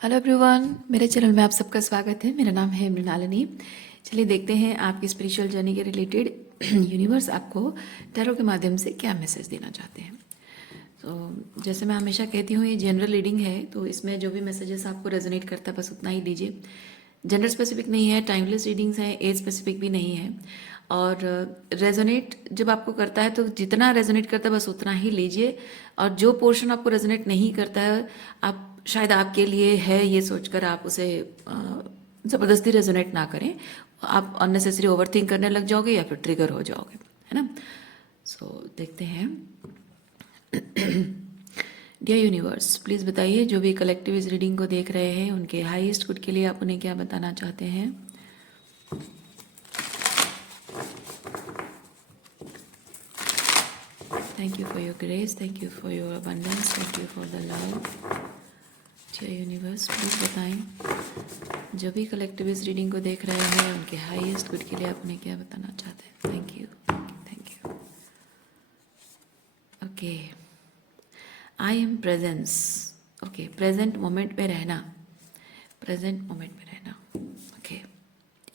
Hello everyone, मेरे channel में आप सबका स्वागत है। मेरा नाम है मृणालिनी। चलिए देखते हैं आपकी स्पिरिचुअल जर्नी के रिलेटेड यूनिवर्स आपको टैरो के माध्यम से क्या मैसेज देना चाहते हैं। तो जैसे मैं हमेशा कहती हूँ, ये जनरल रीडिंग है, तो इसमें जो भी मैसेजेस आपको रेजोनेट करता है बस उतना ही लीजिए। जेंडर स्पेसिफिक नहीं है, टाइमलेस रीडिंग्स हैं, एज स्पेसिफिक भी नहीं है। और रेजोनेट जब आपको करता है तो जितना रेजोनेट करता है बस उतना ही लीजिए। और जो पोर्शन आपको रेजोनेट नहीं करता है, आप शायद आपके लिए है ये सोचकर आप उसे ज़बरदस्ती रेजोनेट ना करें। आप अननेसेसरी ओवरथिंक करने लग जाओगे या फिर ट्रिगर हो जाओगे, है ना। देखते हैं। डियर यूनिवर्स, प्लीज़ बताइए जो भी कलेक्टिव इस रीडिंग को देख रहे हैं उनके हाईएस्ट गुड के लिए आप उन्हें क्या बताना चाहते हैं। Thank you for your grace, thank you for your abundance, thank you for the love. Dear universe, please बताएं जो भी कलेक्टिव इस रीडिंग को देख रहे हैं उनके हाईएस्ट गुड के लिए आप उन्हें क्या बताना चाहते हैं। Thank you, thank you. Okay, I am presence. Okay, present moment में रहना, प्रेजेंट मोमेंट में रहना। Okay,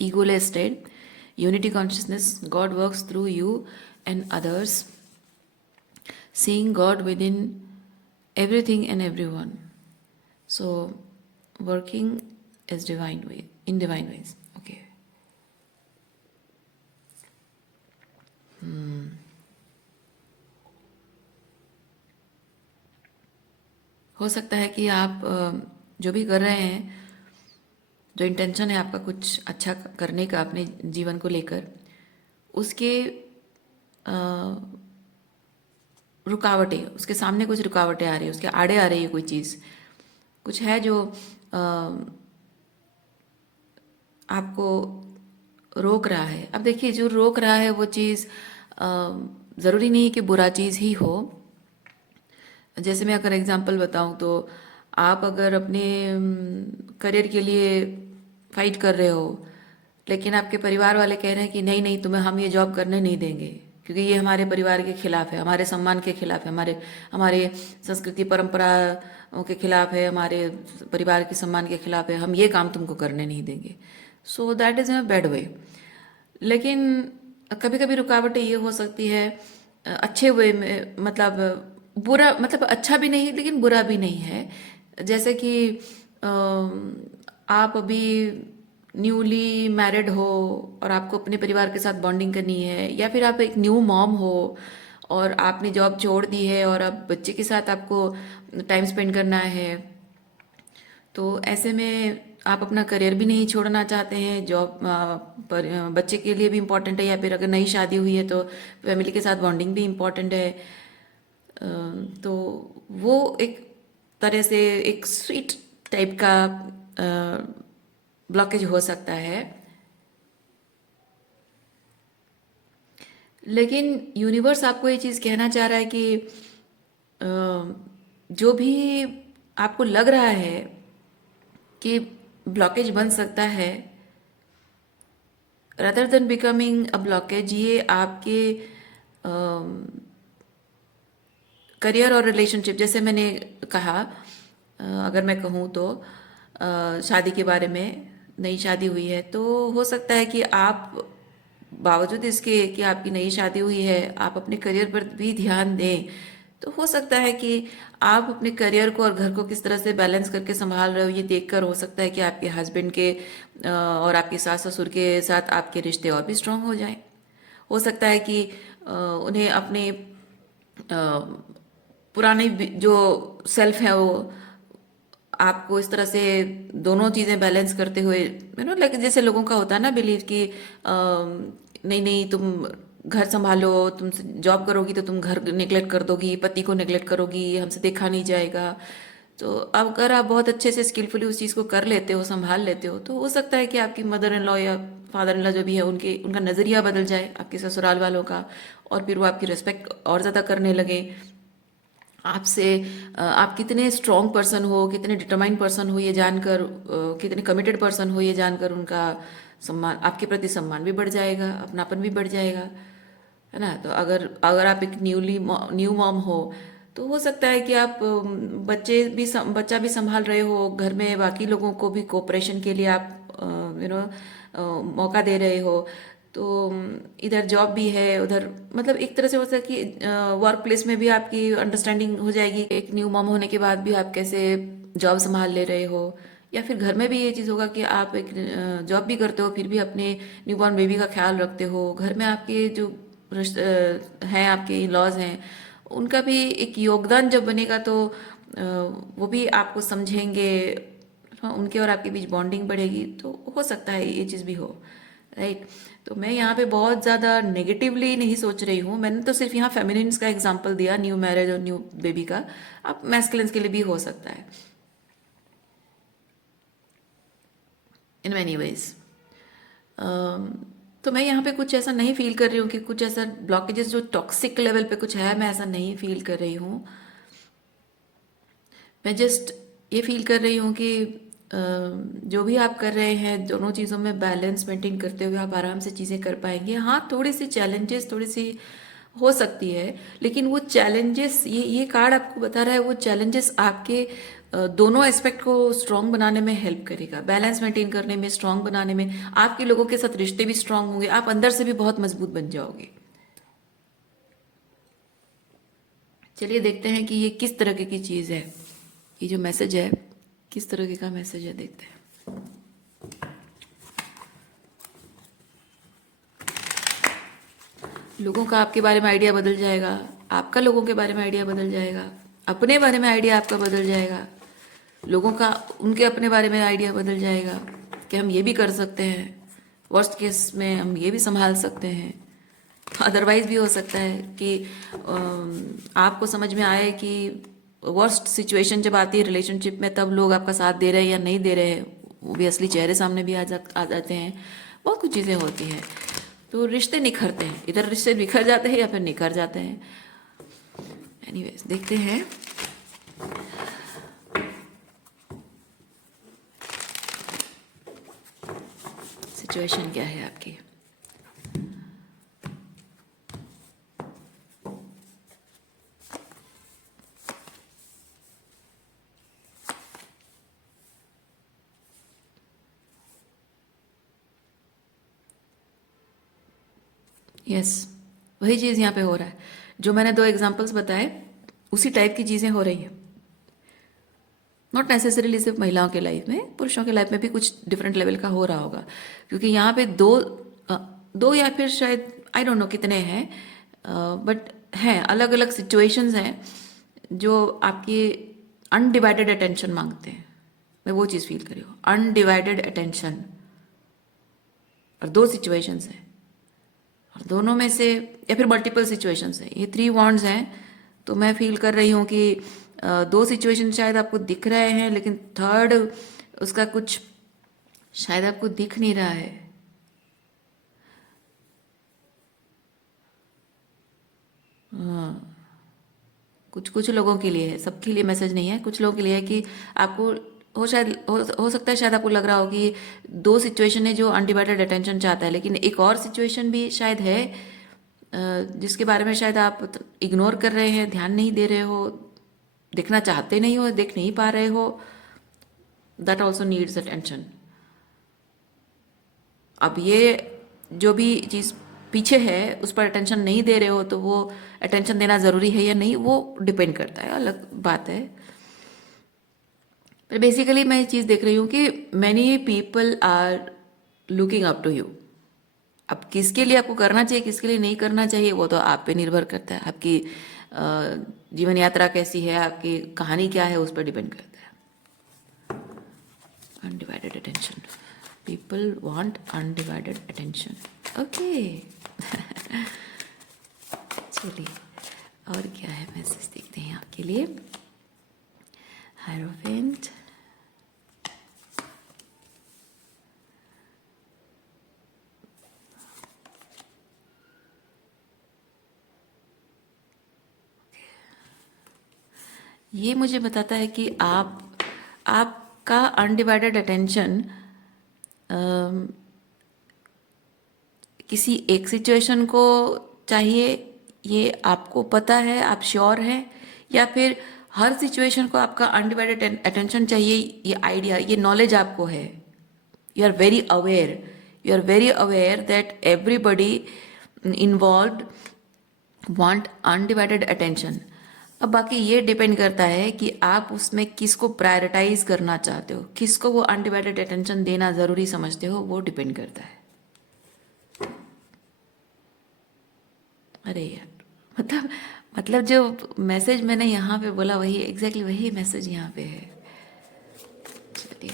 egoless state, unity consciousness, God works through you and others, seeing God with in everything and everyone. So working as divine way, in divine ways. Okay. हो सकता है कि आप जो भी कर रहे हैं, जो इंटेंशन है आपका कुछ अच्छा करने का अपने जीवन को लेकर, उसके रुकावटें, उसके सामने कुछ रुकावटें आ रही है, उसके आड़े आ रही है कोई चीज़, कुछ है जो आपको रोक रहा है। अब देखिए, जो रोक रहा है वो चीज़ ज़रूरी नहीं कि बुरा चीज़ ही हो। जैसे मैं अगर एग्जांपल बताऊं तो आप अगर अपने करियर के लिए फाइट कर रहे हो, लेकिन आपके परिवार वाले कह रहे हैं कि नहीं नहीं, तुम्हें हम ये जॉब करने नहीं देंगे क्योंकि ये हमारे परिवार के खिलाफ है, हमारे सम्मान के खिलाफ है, हमारे हमारे संस्कृति परंपराओं के खिलाफ है, हमारे परिवार के सम्मान के खिलाफ है, हम ये काम तुमको करने नहीं देंगे। So that is in a bad way. लेकिन कभी कभी रुकावटें ये हो सकती है अच्छे वे में, मतलब बुरा, मतलब अच्छा भी नहीं लेकिन बुरा भी नहीं है। जैसे कि आप अभी न्यूली मैरिड हो और आपको अपने परिवार के साथ बॉन्डिंग करनी है, या फिर आप एक न्यू मॉम हो और आपने जॉब छोड़ दी है और अब बच्चे के साथ आपको टाइम स्पेंड करना है। तो ऐसे में आप अपना करियर भी नहीं छोड़ना चाहते हैं, जॉब पर बच्चे के लिए भी इम्पोर्टेंट है, या फिर अगर नई शादी हुई है तो फैमिली के साथ बॉन्डिंग भी इम्पोर्टेंट है। तो वो एक तरह से एक स्वीट टाइप का ब्लॉकेज हो सकता है। लेकिन यूनिवर्स आपको ये चीज़ कहना चाह रहा है कि जो भी आपको लग रहा है कि ब्लॉकेज बन सकता है, rather than becoming a blockage, ये आपके करियर और रिलेशनशिप, जैसे मैंने कहा, अगर मैं कहूँ तो शादी के बारे में, नई शादी हुई है तो हो सकता है कि आप बावजूद इसके कि आपकी नई शादी हुई है, आप अपने करियर पर भी ध्यान दें। तो हो सकता है कि आप अपने करियर को और घर को किस तरह से बैलेंस करके संभाल रहे हो, ये देखकर हो सकता है कि आपके हस्बैंड के और आपके सास ससुर के साथ आपके रिश्ते और भी स्ट्रांग हो जाएं। हो सकता है कि उन्हें अपने पुराने जो सेल्फ है वो आपको इस तरह से दोनों चीज़ें बैलेंस करते हुए, लाइक जैसे लोगों का होता है ना बिलीव कि नहीं नहीं, तुम घर संभालो, तुम जॉब करोगी तो तुम घर नेग्लेक्ट कर दोगी, पति को नेग्लेक्ट करोगी, हमसे देखा नहीं जाएगा। तो अगर आप बहुत अच्छे से स्किलफुली उस चीज़ को कर लेते हो, संभाल लेते हो, तो हो सकता है कि आपकी मदर इन लॉ या फादर इन लॉ जो भी है उनके उनका नज़रिया बदल जाए आपके ससुराल वालों का, और फिर वो आपकी रिस्पेक्ट और ज़्यादा करने लगे आपसे। आप कितने स्ट्रॉन्ग पर्सन हो, कितने डिटरमाइंड पर्सन हो ये जानकर, कितने कमिटेड पर्सन हो ये जानकर उनका सम्मान, आपके प्रति सम्मान भी बढ़ जाएगा, अपनापन भी बढ़ जाएगा, है ना। तो अगर अगर आप एक न्यू मॉम हो तो हो सकता है कि आप बच्चा भी संभाल रहे हो, घर में बाकी लोगों को भी कोऑपरेशन के लिए आप मौका दे रहे हो। तो इधर जॉब भी है, उधर मतलब एक तरह से हो सकता है कि वर्क प्लेस में भी आपकी अंडरस्टैंडिंग हो जाएगी। एक न्यू मॉम होने के बाद भी आप कैसे जॉब संभाल ले रहे हो, या फिर घर में भी ये चीज़ होगा कि आप एक जॉब भी करते हो फिर भी अपने न्यूबॉर्न बेबी का ख्याल रखते हो। घर में आपके जो हैं, आपके इन लॉज हैं, उनका भी एक योगदान जब बनेगा तो वो भी आपको समझेंगे। हाँ, उनके और आपके बीच बॉन्डिंग बढ़ेगी, तो हो सकता है ये चीज़ भी हो। राइट। तो मैं यहाँ पे बहुत ज़्यादा नेगेटिवली नहीं सोच रही हूँ, मैंने तो सिर्फ यहाँ फेमिनिन्स का एग्जांपल दिया, न्यू मैरिज और न्यू बेबी का। अब मैस्कुलिन्स के लिए भी हो सकता है इन मैनी वेज। तो मैं यहाँ पे कुछ ऐसा नहीं फील कर रही हूँ कि कुछ ऐसा ब्लॉकेजेस जो टॉक्सिक लेवल पे कुछ है, मैं ऐसा नहीं फील कर रही हूँ। मैं जस्ट ये फील कर रही हूँ कि जो भी आप कर रहे हैं दोनों चीज़ों में बैलेंस मेंटेन करते हुए आप आराम से चीज़ें कर पाएंगे। हाँ, थोड़ी सी चैलेंजेस थोड़ी सी हो सकती है, लेकिन वो चैलेंजेस, ये कार्ड आपको बता रहा है वो चैलेंजेस आपके दोनों एस्पेक्ट को स्ट्रांग बनाने में हेल्प करेगा, बैलेंस मेंटेन करने में, स्ट्रांग बनाने में। आपके लोगों के साथ रिश्ते भी स्ट्रांग होंगे, आप अंदर से भी बहुत मजबूत बन जाओगे। चलिए देखते हैं कि ये किस तरह की चीज़ है, ये जो मैसेज है किस तरह का मैसेज है, देखते हैं। लोगों का आपके बारे में आइडिया बदल जाएगा, आपका लोगों के बारे में आइडिया बदल जाएगा, अपने बारे में आइडिया आपका बदल जाएगा, लोगों का उनके अपने बारे में आइडिया बदल जाएगा कि हम ये भी कर सकते हैं, वर्स्ट केस में हम ये भी संभाल सकते हैं। अदरवाइज भी हो सकता है कि आपको समझ में आए कि वर्स्ट सिचुएशन जब आती है रिलेशनशिप में, तब लोग आपका साथ दे रहे हैं या नहीं दे रहे हैं, वो भी असली चेहरे सामने भी आ जाते हैं। बहुत कुछ चीज़ें होती हैं, तो रिश्ते निखरते हैं, इधर रिश्ते बिखर जाते हैं या फिर निखर जाते हैं। एनीवेज देखते हैं सिचुएशन क्या है आपकी। यस, वही चीज़ यहाँ पे हो रहा है, जो मैंने दो एग्जांपल्स बताए उसी टाइप की चीज़ें हो रही हैं। नॉट नेसेसरीली सिर्फ महिलाओं के लाइफ में, पुरुषों के लाइफ में भी कुछ डिफरेंट लेवल का हो रहा होगा, क्योंकि यहाँ पे दो या फिर शायद आई डोंट नो कितने हैं, बट हैं अलग अलग सिचुएशंस हैं जो आपकी अनडिवाइडेड अटेंशन मांगते हैं। मैं वो चीज़ फील करी हूँ, अनडिवाइडेड अटेंशन। और दो सिचुएशंस हैं, और दोनों में से या फिर मल्टीपल सिचुएशंस हैं, ये 3 वॉन्ड्स हैं। तो मैं फील कर रही हूँ कि दो सिचुएशन शायद आपको दिख रहे हैं, लेकिन थर्ड उसका कुछ शायद आपको दिख नहीं रहा है। हाँ, कुछ कुछ लोगों के लिए है, सबके लिए मैसेज नहीं है, कुछ लोगों के लिए है कि आपको हो सकता है शायद आपको लग रहा हो कि दो सिचुएशन है जो अनडिवाइडेड अटेंशन चाहता है, लेकिन एक और सिचुएशन भी शायद है जिसके बारे में शायद आप इग्नोर कर रहे हैं, ध्यान नहीं दे रहे हो, देखना चाहते नहीं हो, देख नहीं पा रहे हो। That also needs attention. अब ये जो भी चीज़ पीछे है उस पर अटेंशन नहीं दे रहे हो, तो वो अटेंशन देना ज़रूरी है या नहीं वो डिपेंड करता है, अलग बात है। पर बेसिकली मैं ये चीज़ देख रही हूँ कि many people are looking up to you. अब किसके लिए आपको करना चाहिए, किसके लिए नहीं करना चाहिए, वो तो आप पे निर्भर करता है। आपकी जीवन यात्रा कैसी है, आपकी कहानी क्या है, उस पर डिपेंड करता है। Undivided attention, people want undivided attention. Okay चलिए और क्या है मैसेज देखते हैं आपके लिए। हायरोफेंट, ये मुझे बताता है कि आपका अनडिवाइडेड अटेंशन किसी एक सिचुएशन को चाहिए, ये आपको पता है, आप श्योर हैं, या फिर हर सिचुएशन को आपका अनडिवाइडेड अटेंशन चाहिए, ये आइडिया, ये नॉलेज आपको है, you are very aware, you are very aware that everybody involve want undivided attention. अब बाकी ये डिपेंड करता है कि आप उसमें किसको प्रायोरिटाइज करना चाहते हो, किसको वो अनडिवाइडेड अटेंशन देना ज़रूरी समझते हो, वो डिपेंड करता है। अरे यार, मतलब जो मैसेज मैंने यहाँ पे बोला वही एग्जैक्टली वही मैसेज यहाँ पे है। चलिए,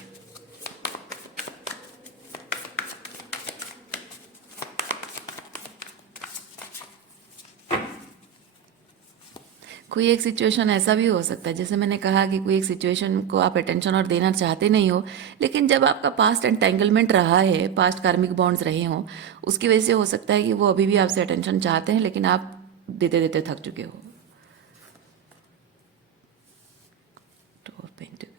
कोई एक सिचुएशन ऐसा भी हो सकता है, जैसे मैंने कहा कि कोई एक सिचुएशन को आप अटेंशन और देना चाहते नहीं हो, लेकिन जब आपका पास्ट एंटेंगलमेंट रहा है, पास्ट कार्मिक बॉन्ड्स रहे हों, उसकी वजह से हो सकता है कि वो अभी भी आपसे अटेंशन चाहते हैं, लेकिन आप देते देते थक चुके हो। तो पेंटिकल,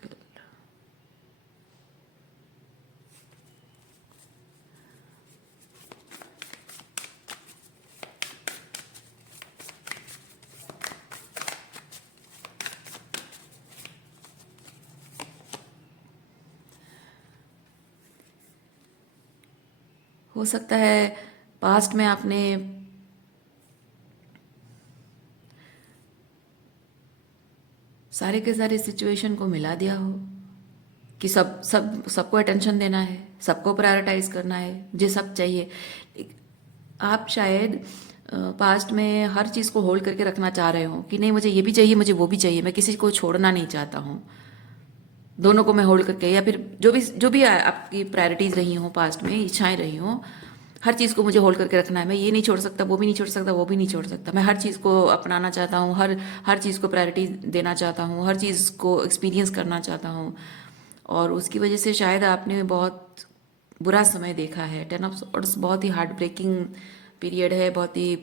हो सकता है पास्ट में आपने सारे के सारे सिचुएशन को मिला दिया हो कि सबको अटेंशन देना है, सबको प्रायोरिटाइज करना है, मुझे सब चाहिए। आप शायद पास्ट में हर चीज़ को होल्ड करके रखना चाह रहे हो कि नहीं, मुझे ये भी चाहिए, मुझे वो भी चाहिए, मैं किसी को छोड़ना नहीं चाहता हूँ, दोनों को मैं होल्ड करके, या फिर जो भी आपकी प्रायोरिटीज़ रही हों, पास्ट में इच्छाएं रही हों, हर चीज़ को मुझे होल्ड करके रखना है, मैं ये नहीं छोड़ सकता, वो भी नहीं छोड़ सकता, वो भी नहीं छोड़ सकता, मैं हर चीज़ को अपनाना चाहता हूँ, हर चीज़ को प्रायोरिटी देना चाहता हूँ, हर चीज़ को एक्सपीरियंस करना चाहता हूँ। और उसकी वजह से शायद आपने बहुत बुरा समय देखा है। 10 ऑफ सॉर्ड्स बहुत ही हार्ट ब्रेकिंग पीरियड है, बहुत ही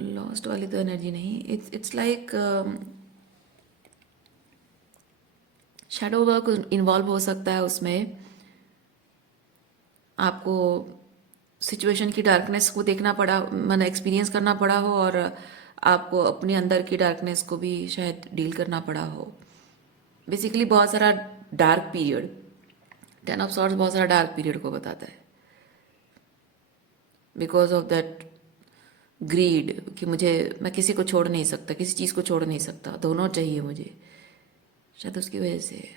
लॉस्ट वाली तो एनर्जी नहीं, it's like shadow work involve हो सकता है उसमें। आपको सिचुएशन की डार्कनेस को देखना पड़ा, मैंने एक्सपीरियंस करना पड़ा हो, और आपको अपने अंदर की डार्कनेस को भी शायद डील करना पड़ा हो। बेसिकली बहुत सारा डार्क पीरियड, 10 ऑफ सॉर्ड्स बहुत सारा डार्क पीरियड को बताता है, बिकॉज ऑफ दैट ग्रीड कि मैं किसी को छोड़ नहीं सकता, किसी चीज़ को छोड़ नहीं सकता, दोनों चाहिए मुझे, शायद उसकी वजह से।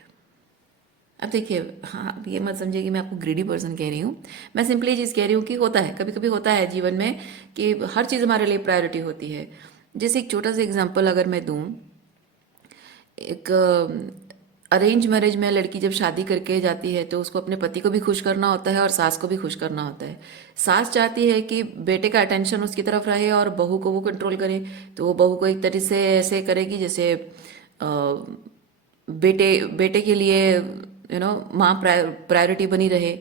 अब देखिए, हाँ, अब ये मत समझिए कि मैं आपको ग्रीडी पर्सन कह रही हूँ, मैं सिंपली ये चीज़ कह रही हूँ कि होता है, कभी कभी होता है जीवन में कि हर चीज़ हमारे लिए प्रायोरिटी होती है। जैसे एक छोटा सा एग्जांपल अगर मैं दूँ, एक अरेंज मैरिज में लड़की जब शादी करके जाती है तो उसको अपने पति को भी खुश करना होता है और सास को भी खुश करना होता है। सास चाहती है कि बेटे का अटेंशन उसकी तरफ रहे और बहू को वो कंट्रोल करे, तो वो बहू को एक तरीके से ऐसे करेगी जैसे बेटे बेटे के लिए माँ प्रायोरिटी बनी रहे,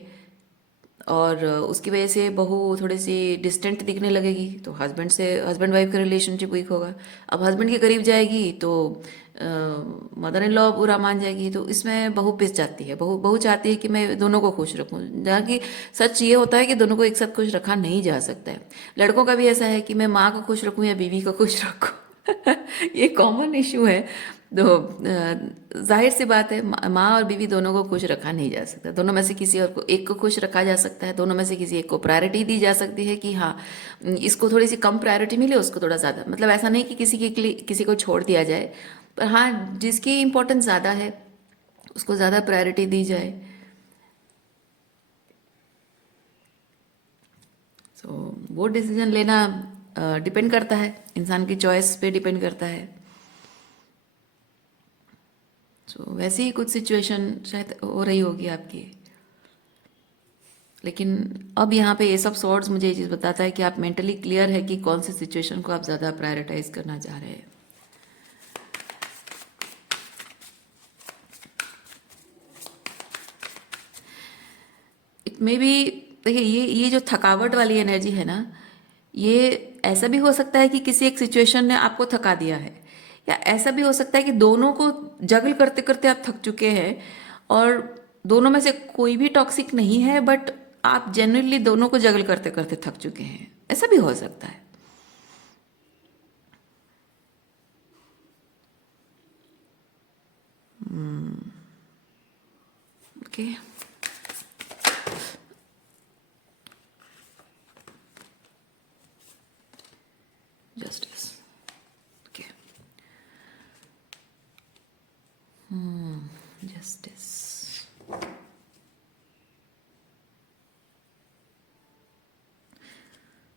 और उसकी वजह से बहू थोड़ी सी डिस्टेंट दिखने लगेगी, तो हस्बैंड वाइफ का रिलेशनशिप वीक होगा। अब हस्बैंड के करीब जाएगी तो मदर इन लॉ बुरा मान जाएगी, तो इसमें बहू पिस जाती है। बहू बहू चाहती है कि मैं दोनों को खुश रखूं, जहाँ की सच ये होता है कि दोनों को एक साथ खुश रखा नहीं जा सकता है। लड़कों का भी ऐसा है कि मैं माँ को खुश रखूं या बीवी को खुश रखूं ये कॉमन इशू है। तो जाहिर सी बात है, माँ और बीवी दोनों को खुश रखा नहीं जा सकता, दोनों में से किसी और को एक को खुश रखा जा सकता है, दोनों में से किसी एक को प्रायोरिटी दी जा सकती है कि हाँ, इसको थोड़ी सी कम प्रायोरिटी मिले, उसको थोड़ा ज़्यादा। मतलब ऐसा नहीं कि किसी को छोड़ दिया जाए, पर हाँ, जिसकी इम्पोर्टेंस ज़्यादा है उसको ज़्यादा प्रायोरिटी दी जाए। तो वो डिसीजन लेना डिपेंड करता है, इंसान की चॉइस पे डिपेंड करता है। तो वैसे ही कुछ सिचुएशन शायद हो रही होगी आपकी, लेकिन अब यहाँ पे एस ऑफ सॉर्ड्स मुझे ये चीज़ बताता है कि आप मेंटली क्लियर है कि कौन सी सिचुएशन को आप ज़्यादा प्रायोरिटाइज करना चाह रहे हैं। इट मे बी, देखिए, ये जो थकावट वाली एनर्जी है ना, ये ऐसा भी हो सकता है कि किसी एक सिचुएशन ने आपको थका दिया है, या ऐसा भी हो सकता है कि दोनों को जगल करते करते आप थक चुके हैं, और दोनों में से कोई भी टॉक्सिक नहीं है, बट आप जेन्युइनली दोनों को जगल करते करते थक चुके हैं, ऐसा भी हो सकता है। Okay, justice, okay, justice.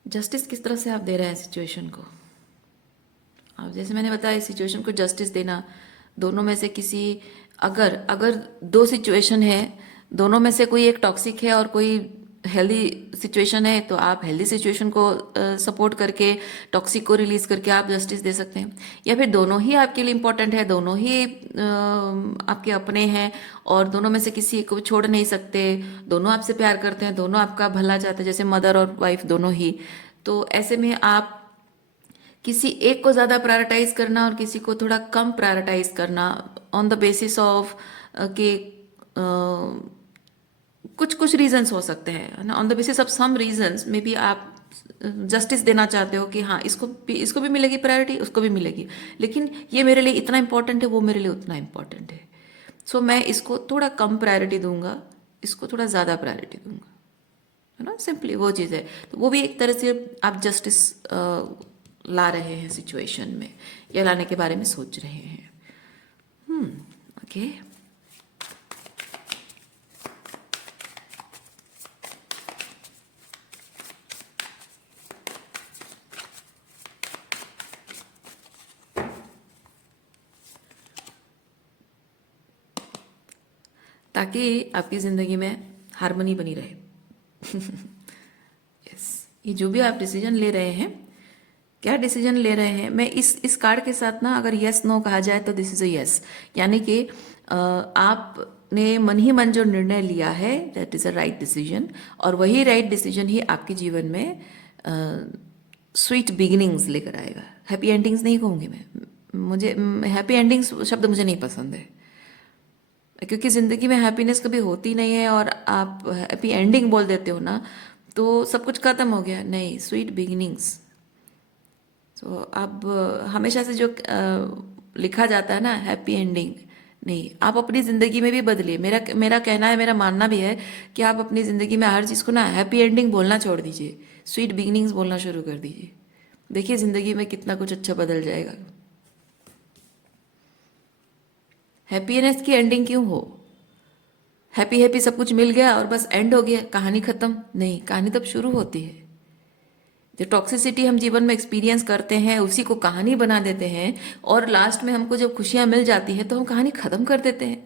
Justice किस तरह से आप दे रहे हैं सिचुएशन को? अब जैसे मैंने बताया, सिचुएशन को जस्टिस देना, दोनों में से किसी, अगर अगर दो सिचुएशन है, दोनों में से कोई एक टॉक्सिक है और कोई हेल्दी सिचुएशन है, तो आप हेल्दी सिचुएशन को सपोर्ट करके टॉक्सिक को रिलीज करके आप जस्टिस दे सकते हैं। या फिर दोनों ही आपके लिए इम्पोर्टेंट है, दोनों ही आपके अपने हैं और दोनों में से किसी को छोड़ नहीं सकते, दोनों आपसे प्यार करते हैं, दोनों आपका भला चाहते हैं, जैसे मदर और वाइफ दोनों ही। तो ऐसे में आप किसी एक को ज़्यादा प्रायोरिटाइज करना और किसी को थोड़ा कम प्रायोरिटाइज करना ऑन द बेसिस ऑफ कि कुछ कुछ रीजंस हो सकते हैं, है ना, on the basis of some reasons maybe आप जस्टिस देना चाहते हो कि हाँ, इसको भी मिलेगी प्रायोरिटी, उसको भी मिलेगी, लेकिन ये मेरे लिए इतना इंपॉर्टेंट है, वो मेरे लिए उतना इंपॉर्टेंट है। सो मैं इसको थोड़ा कम प्रायोरिटी दूंगा, इसको थोड़ा ज़्यादा प्रायोरिटी दूंगा, है ना, सिंपली वो चीज़ है। तो वो भी एक तरह से आप जस्टिस ला रहे हैं सिचुएशन में, या लाने के बारे में सोच रहे हैं। ओके, ताकि आपकी ज़िंदगी में हार्मनी बनी रहे। यस, ये जो भी आप डिसीजन ले रहे हैं, क्या डिसीजन ले रहे हैं, मैं इस कार्ड के साथ ना, अगर यस नो कहा जाए तो दिस इज अ यस, यानी कि आपने मन ही मन जो निर्णय लिया है, that is a right decision, और वही राइट डिसीजन ही आपके जीवन में स्वीट बिगिनिंग्स लेकर आएगा। हैप्पी एंडिंग्स नहीं कहूँगी मैं, मुझे हैप्पी एंडिंग्स शब्द मुझे नहीं पसंद है, क्योंकि ज़िंदगी में हैप्पीनेस कभी होती नहीं है, और आप हैप्पी एंडिंग बोल देते हो ना, तो सब कुछ खत्म हो गया। नहीं, स्वीट बिगिनिंग्स। तो अब हमेशा से जो लिखा जाता है ना हैप्पी एंडिंग, नहीं, आप अपनी ज़िंदगी में भी बदलिए। मेरा मेरा कहना है, मेरा मानना भी है कि आप अपनी ज़िंदगी में हर चीज़ को ना हैप्पी एंडिंग बोलना छोड़ दीजिए, स्वीट बिगिनिंग्स बोलना शुरू कर दीजिए। देखिए ज़िंदगी में कितना कुछ अच्छा बदल जाएगा। हैप्पीनेस की एंडिंग क्यों हो? हैप्पी हैप्पी सब कुछ मिल गया और बस एंड हो गया, कहानी खत्म? नहीं, कहानी तब शुरू होती है। जो टॉक्सिसिटी हम जीवन में एक्सपीरियंस करते हैं, उसी को कहानी बना देते हैं, और लास्ट में हमको जब खुशियां मिल जाती हैं तो हम कहानी खत्म कर देते हैं।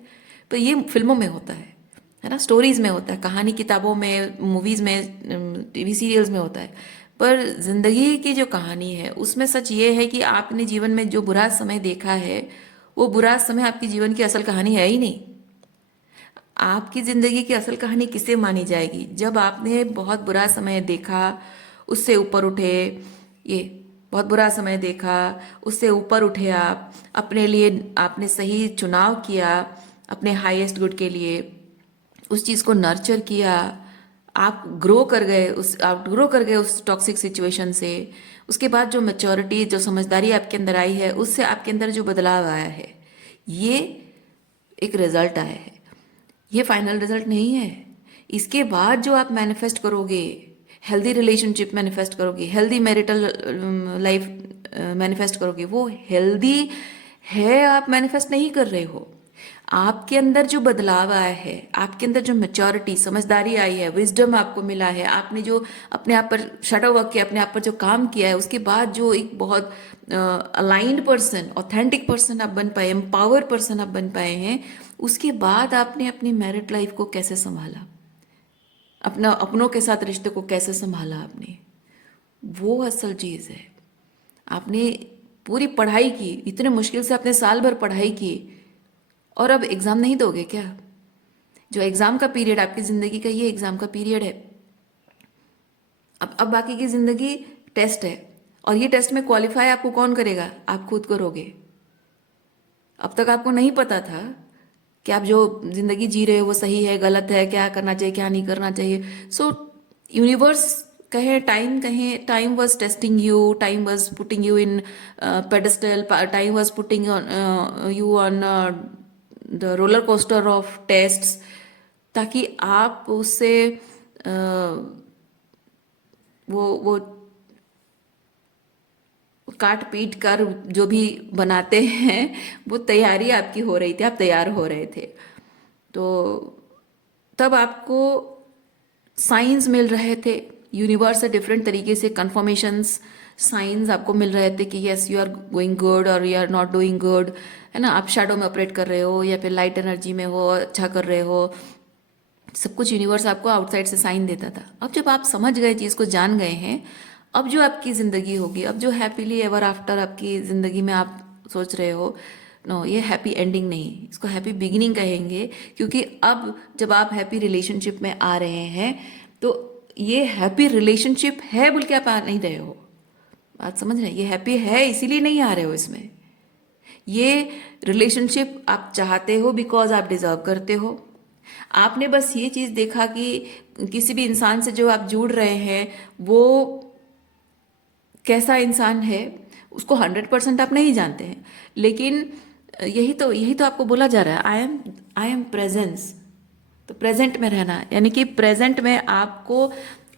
पर ये फिल्मों में होता है ना, स्टोरीज में होता है, कहानी किताबों में, मूवीज में, टीवी सीरियल्स में होता है। पर जिंदगी की जो कहानी है उसमें सच ये है कि आपने जीवन में जो बुरा समय देखा है, वो बुरा समय आपकी जीवन की असल कहानी है ही नहीं। आपकी जिंदगी की असल कहानी किसे मानी जाएगी? जब आपने बहुत बुरा समय देखा, उससे ऊपर उठे, ये बहुत बुरा समय देखा, उससे ऊपर उठे, आप अपने लिए आपने सही चुनाव किया, अपने हाईएस्ट गुड के लिए उस चीज़ को नर्चर किया, आप ग्रो कर गए उस टॉक्सिक सिचुएशन से। उसके बाद जो मैच्योरिटी, जो समझदारी आपके अंदर आई है, उससे आपके अंदर जो बदलाव आया है, ये एक रिजल्ट आया है, ये फाइनल रिजल्ट नहीं है। इसके बाद जो आप मैनिफेस्ट करोगे, हेल्दी रिलेशनशिप मैनिफेस्ट करोगे, हेल्दी मैरिटल लाइफ मैनिफेस्ट करोगे, वो हेल्दी है, आप मैनिफेस्ट नहीं कर रहे हो। आपके अंदर जो बदलाव आया है, आपके अंदर जो मैच्योरिटी, समझदारी आई है, विजडम आपको मिला है, आपने जो अपने आप पर शैडो वर्क किया, अपने आप पर जो काम किया है, उसके बाद जो एक बहुत अलाइंड पर्सन, ऑथेंटिक पर्सन आप बन पाए, एम्पावर पर्सन आप बन पाए हैं, उसके बाद आपने अपनी मैरिड लाइफ को कैसे संभाला, अपना अपनों के साथ रिश्ते को कैसे संभाला आपने, वो असल चीज़ है। आपने पूरी पढ़ाई की, इतने मुश्किल से आपने साल भर पढ़ाई की, और अब एग्ज़ाम नहीं दोगे क्या? जो एग्ज़ाम का पीरियड आपकी ज़िंदगी का, ये एग्ज़ाम का पीरियड है। अब बाकी की ज़िंदगी टेस्ट है, और ये टेस्ट में क्वालिफाई आपको कौन करेगा? आप खुद करोगे। अब तक आपको नहीं पता था कि आप जो ज़िंदगी जी रहे हो वो सही है, गलत है, क्या करना चाहिए, क्या नहीं करना चाहिए। सो यूनिवर्स कहे, time was testing you, time was putting you in pedestal, time was putting you on the roller coaster of tests, ताकि आप उससे अ, वो काट पीट कर जो भी बनाते हैं वो तैयारी आपकी हो रही थी, आप तैयार हो रहे थे। तो तब आपको साइंस मिल रहे थे, यूनिवर्स से डिफरेंट तरीके से कंफर्मेशंस साइंस आपको मिल रहे थे कि yes you are going good और you are not doing good, है ना। आप शैडो में ऑपरेट कर रहे हो या फिर लाइट एनर्जी में हो, अच्छा कर रहे हो, सब कुछ यूनिवर्स आपको आउटसाइड से साइन देता था। अब जब आप समझ गए, चीज़ को जान गए हैं, अब जो आपकी ज़िंदगी होगी, अब जो हैप्पीली एवर आफ्टर आपकी ज़िंदगी में आप सोच रहे हो, नो ये हैप्पी एंडिंग नहीं, इसको हैप्पी बिगिनिंग कहेंगे। क्योंकि अब जब आप हैप्पी रिलेशनशिप में आ रहे हैं तो ये हैप्पी रिलेशनशिप है बोल के आप आ नहीं रहे हो। बात समझ रहे हैं, ये हैप्पी है इसीलिए नहीं आ रहे हो इसमें। ये रिलेशनशिप आप चाहते हो बिकॉज आप डिजर्व करते हो। आपने बस ये चीज़ देखा कि किसी भी इंसान से जो आप जुड़ रहे हैं वो कैसा इंसान है, उसको 100% आप नहीं जानते हैं। लेकिन यही तो आपको बोला जा रहा है, आई एम प्रेजेंस। तो प्रेजेंट में रहना, यानी कि प्रेजेंट में आपको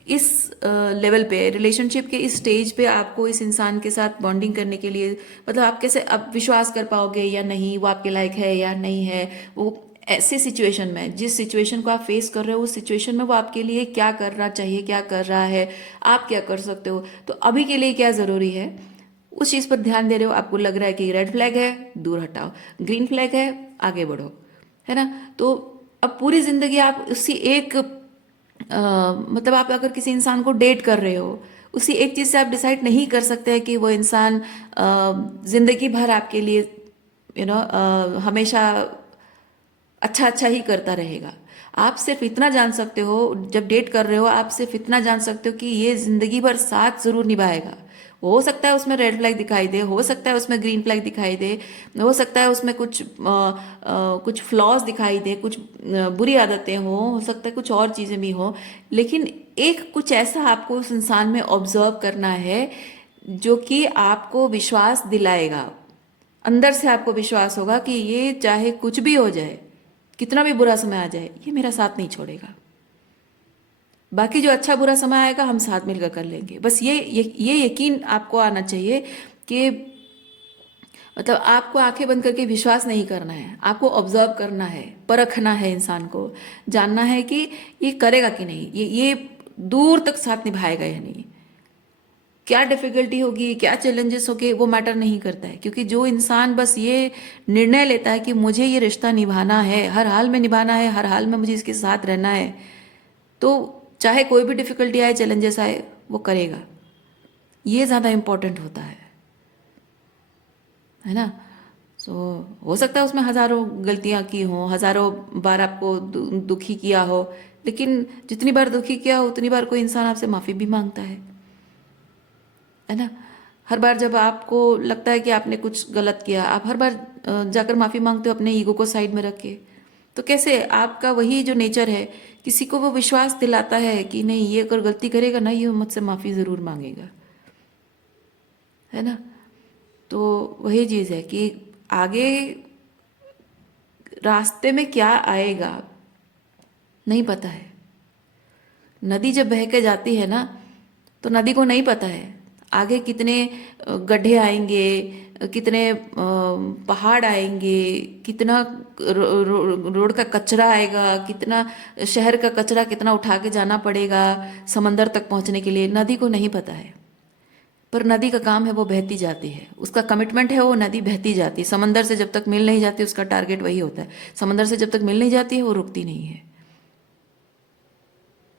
इस लेवल पे, रिलेशनशिप के इस स्टेज पे आपको इस इंसान के साथ बॉन्डिंग करने के लिए, मतलब आप कैसे अब विश्वास कर पाओगे या नहीं, वो आपके लायक है या नहीं है, वो ऐसे सिचुएशन में, जिस सिचुएशन को आप फेस कर रहे हो उस सिचुएशन में वो आपके लिए क्या करना चाहिए, क्या कर रहा है, आप क्या कर सकते हो, तो अभी के लिए क्या ज़रूरी है, उस चीज़ पर ध्यान दे रहे हो। आपको लग रहा है कि रेड फ्लैग है, दूर हटाओ, ग्रीन फ्लैग है, आगे बढ़ो, है ना। तो अब पूरी ज़िंदगी आप उसी एक मतलब आप अगर किसी इंसान को डेट कर रहे हो, उसी एक चीज़ से आप डिसाइड नहीं कर सकते हैं कि वो इंसान ज़िंदगी भर आपके लिए हमेशा अच्छा अच्छा ही करता रहेगा। आप सिर्फ इतना जान सकते हो, जब डेट कर रहे हो आप सिर्फ इतना जान सकते हो कि ये जिंदगी भर साथ जरूर निभाएगा। हो सकता है उसमें रेड फ्लैग दिखाई दे, हो सकता है उसमें ग्रीन फ्लैग दिखाई दे, हो सकता है उसमें कुछ फ्लॉज दिखाई दे, कुछ बुरी आदतें हो सकता है कुछ और चीज़ें भी हो। लेकिन एक कुछ ऐसा आपको उस इंसान में ऑब्जर्व करना है जो कि आपको विश्वास दिलाएगा, अंदर से आपको विश्वास होगा कि ये चाहे कुछ भी हो जाए, कितना भी बुरा समय आ जाए, ये मेरा साथ नहीं छोड़ेगा। बाकी जो अच्छा बुरा समय आएगा हम साथ मिलकर कर लेंगे। बस ये यकीन आपको आना चाहिए कि मतलब आपको आंखें बंद करके विश्वास नहीं करना है, आपको ऑब्जर्व करना है, परखना है इंसान को, जानना है कि ये करेगा कि नहीं, ये दूर तक साथ निभाएगा या नहीं, क्या डिफिकल्टी होगी, क्या चैलेंजेस होंगे, वो मैटर नहीं करता है। क्योंकि जो इंसान बस ये निर्णय लेता है कि मुझे ये रिश्ता निभाना है, हर हाल में निभाना है, हर हाल में मुझे इसके साथ रहना है, तो चाहे कोई भी डिफिकल्टी आए, चैलेंजेस आए, वो करेगा। ये ज़्यादा इम्पोर्टेंट होता है ना। सो हो सकता है उसमें हज़ारों गलतियाँ की हों, हज़ारों बार आपको दुखी किया हो, लेकिन जितनी बार दुखी किया हो उतनी बार कोई इंसान आपसे माफ़ी भी मांगता है ना। हर बार जब आपको लगता है कि आपने कुछ गलत किया, आप हर बार जाकर माफ़ी मांगते हो अपने ईगो को साइड में रख के। तो कैसे आपका वही जो नेचर है, किसी को वो विश्वास दिलाता है कि नहीं ये अगर गलती करेगा ना, ये मुझसे माफ़ी ज़रूर मांगेगा, है ना। तो वही चीज़ है कि आगे रास्ते में क्या आएगा नहीं पता है। नदी जब बह के जाती है ना, तो नदी को नहीं पता है आगे कितने गड्ढे आएंगे, कितने पहाड़ आएंगे, कितना रोड का कचरा आएगा, कितना शहर का कचरा कितना उठा के जाना पड़ेगा समंदर तक पहुंचने के लिए, नदी को नहीं पता है। पर नदी का काम है वो बहती जाती है, उसका कमिटमेंट है, वो नदी बहती जाती है। समंदर से जब तक मिल नहीं जाती, उसका टारगेट वही होता है, समंदर से जब तक मिल नहीं जाती है वो रुकती नहीं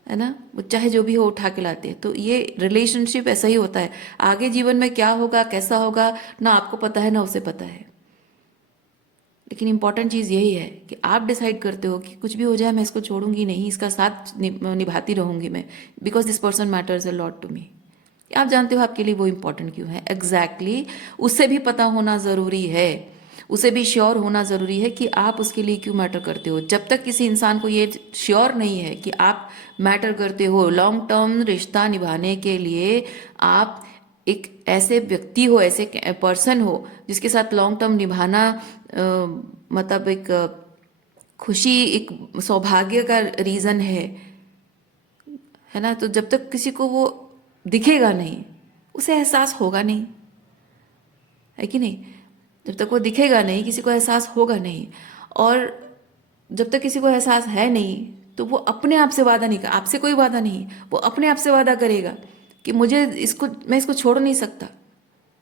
है ना। वो चाहे जो भी हो उठा के लाती है। तो ये रिलेशनशिप ऐसा ही होता है, आगे जीवन में क्या होगा कैसा होगा ना आपको पता है ना उसे पता है। लेकिन इंपॉर्टेंट चीज़ यही है कि आप डिसाइड करते हो कि कुछ भी हो जाए मैं इसको छोड़ूंगी नहीं, इसका साथ निभाती रहूंगी मैं, because this person matters a lot to me. आप जानते हो आपके लिए वो इम्पोर्टेंट क्यों है एग्जैक्टली exactly, उसे भी पता होना ज़रूरी है, उसे भी श्योर होना ज़रूरी है कि आप उसके लिए क्यों मैटर करते हो। जब तक किसी इंसान को ये श्योर नहीं है कि आप मैटर करते हो, लॉन्ग टर्म रिश्ता निभाने के लिए आप एक ऐसे व्यक्ति हो, ऐसे पर्सन हो जिसके साथ लॉन्ग टर्म निभाना मतलब एक खुशी एक सौभाग्य का रीज़न है ना। तो जब तक किसी को वो दिखेगा नहीं, उसे एहसास होगा नहीं, है कि नहीं। जब तक वो दिखेगा नहीं, किसी को एहसास होगा नहीं। और जब तक किसी को एहसास है नहीं, तो वो अपने आप से वादा नहीं कर, आपसे कोई वादा नहीं, वो अपने आप से वादा करेगा कि मैं इसको छोड़ नहीं सकता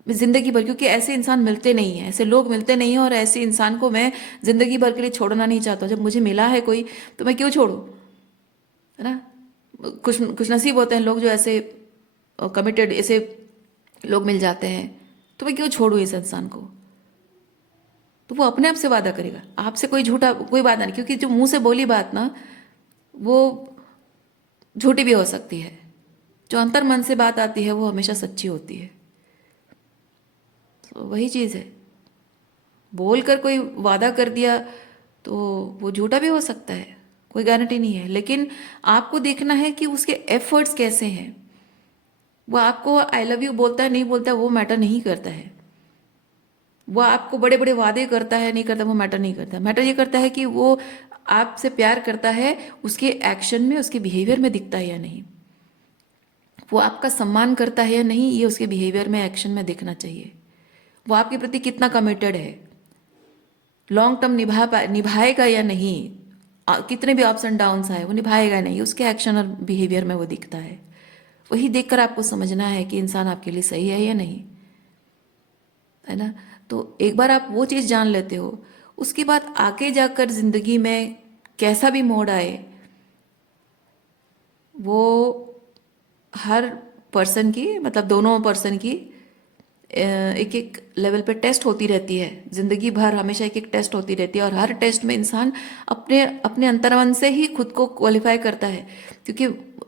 जिंदगी भर, क्योंकि ऐसे इंसान मिलते नहीं हैं, ऐसे लोग मिलते नहीं हैं, और ऐसे इंसान को मैं जिंदगी भर के लिए छोड़ना नहीं चाहता। जब मुझे मिला है कोई, तो मैं क्यों छोड़ूं, है ना। कुछ नसीब होते हैं लोग जो ऐसे कमिटेड ऐसे लोग मिल जाते हैं, तो मैं क्यों छोड़ूं इस इंसान को। तो वो अपने आप से वादा करेगा, आपसे कोई झूठा कोई वादा नहीं, क्योंकि जो मुंह से बोली बात ना, वो झूठी भी हो सकती है। जो अंतर मन से बात आती है वो हमेशा सच्ची होती है। तो वही चीज़ है, बोलकर कोई वादा कर दिया तो वो झूठा भी हो सकता है, कोई गारंटी नहीं है। लेकिन आपको देखना है कि उसके एफर्ट्स कैसे हैं। वो आपको आई लव यू बोलता है नहीं बोलता है, वो मैटर नहीं करता है। वो आपको बड़े बड़े वादे करता है नहीं करता, वो मैटर नहीं करता। मैटर ये करता है कि वो आपसे प्यार करता है, उसके एक्शन में, उसके बिहेवियर में दिखता है या नहीं। वो आपका सम्मान करता है या नहीं, ये उसके बिहेवियर में, एक्शन में दिखना चाहिए। वो आपके प्रति कितना कमिटेड है, लॉन्ग टर्म निभाएगा या नहीं, कितने भी अप्स एंड डाउन्स आए वो निभाएगा नहीं, उसके एक्शन और बिहेवियर में वो दिखता है। वही देखकर आपको समझना है कि इंसान आपके लिए सही है या नहीं, है ना। तो एक बार आप वो चीज़ जान लेते हो, उसके बाद आगे जाकर जिंदगी में कैसा भी मोड़ आए, वो हर पर्सन की, मतलब दोनों पर्सन की एक एक लेवल पे टेस्ट होती रहती है। जिंदगी भर हमेशा एक एक टेस्ट होती रहती है, और हर टेस्ट में इंसान अपने अपने अंतर्मन से ही खुद को क्वालिफाई करता है, क्योंकि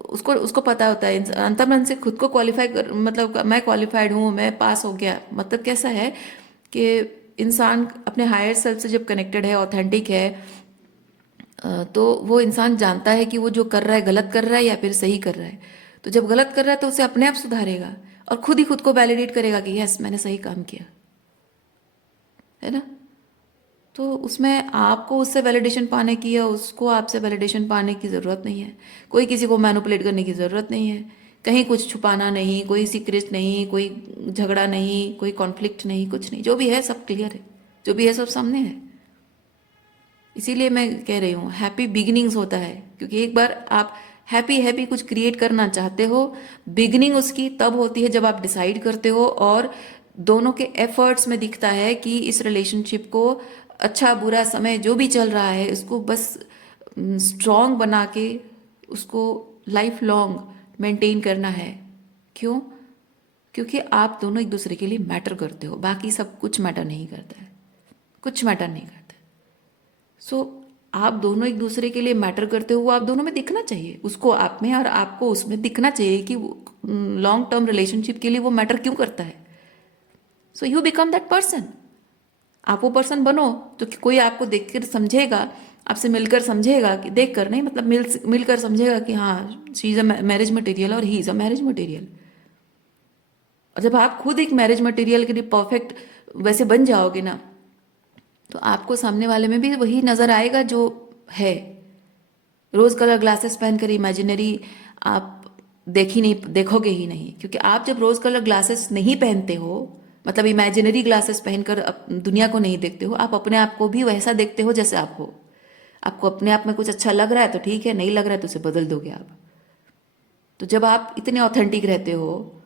उसको उसको पता होता है अंतर्मन से खुद को क्वालिफाई कर, मतलब मैं क्वालिफाइड हूँ, मैं पास हो गया। मतलब कैसा है कि इंसान अपने हायर सेल्फ से जब कनेक्टेड है, ऑथेंटिक है, तो वो इंसान जानता है कि वो जो कर रहा है गलत कर रहा है या फिर सही कर रहा है। तो जब गलत कर रहा है तो उसे अपने आप सुधारेगा, और खुद ही खुद को वैलिडेट करेगा कि यस मैंने सही काम किया, है ना। तो उसमें आपको उससे वैलिडेशन पाने की या उसको आपसे वैलिडेशन पाने की ज़रूरत नहीं है। कोई किसी को मैनिपुलेट करने की ज़रूरत नहीं है, कहीं कुछ छुपाना नहीं, कोई सीक्रेट नहीं, कोई झगड़ा नहीं, कोई कॉन्फ्लिक्ट नहीं, कुछ नहीं। जो भी है सब क्लियर है, जो भी है सब सामने है। इसीलिए मैं कह रही हूँ हैप्पी बिगिनिंग्स होता है, क्योंकि एक बार आप हैप्पी हैप्पी कुछ क्रिएट करना चाहते हो, बिगिनिंग उसकी तब होती है जब आप डिसाइड करते हो, और दोनों के एफर्ट्स में दिखता है कि इस रिलेशनशिप को, अच्छा बुरा समय जो भी चल रहा है, इसको बस स्ट्रॉन्ग बना के उसको लाइफ लॉन्ग मेंटेन करना है। क्यों? क्योंकि आप दोनों एक दूसरे के लिए मैटर करते हो, बाकी सब कुछ मैटर नहीं करता है, कुछ मैटर नहीं करता। सो आप दोनों एक दूसरे के लिए मैटर करते हो, वो आप दोनों में दिखना चाहिए, उसको आप में और आपको उसमें दिखना चाहिए कि लॉन्ग टर्म रिलेशनशिप के लिए वो मैटर क्यों करता है। So you become that person, आप वो पर्सन बनो तो कि कोई आपको देखकर समझेगा, आपसे मिलकर समझेगा, कि देख कर नहीं, मतलब मिलकर समझेगा कि हाँ she is a marriage material और he is a marriage material. और जब आप खुद एक मैरिज मटेरियल के लिए परफेक्ट वैसे बन जाओगे ना, तो आपको सामने वाले में भी वही नज़र आएगा जो है। रोज़ कलर ग्लासेस पहनकर इमेजिनरी आप देखोगे ही नहीं, क्योंकि आप जब रोज़ कलर ग्लासेस नहीं पहनते हो, मतलब इमेजिनरी ग्लासेस पहनकर दुनिया को नहीं देखते हो, आप अपने आप को भी वैसा देखते हो जैसे आप हो। आपको अपने आप में कुछ अच्छा लग रहा है तो ठीक है, नहीं लग रहा है तो उसे बदल दोगे आप। तो जब आप इतने ऑथेंटिक रहते हो,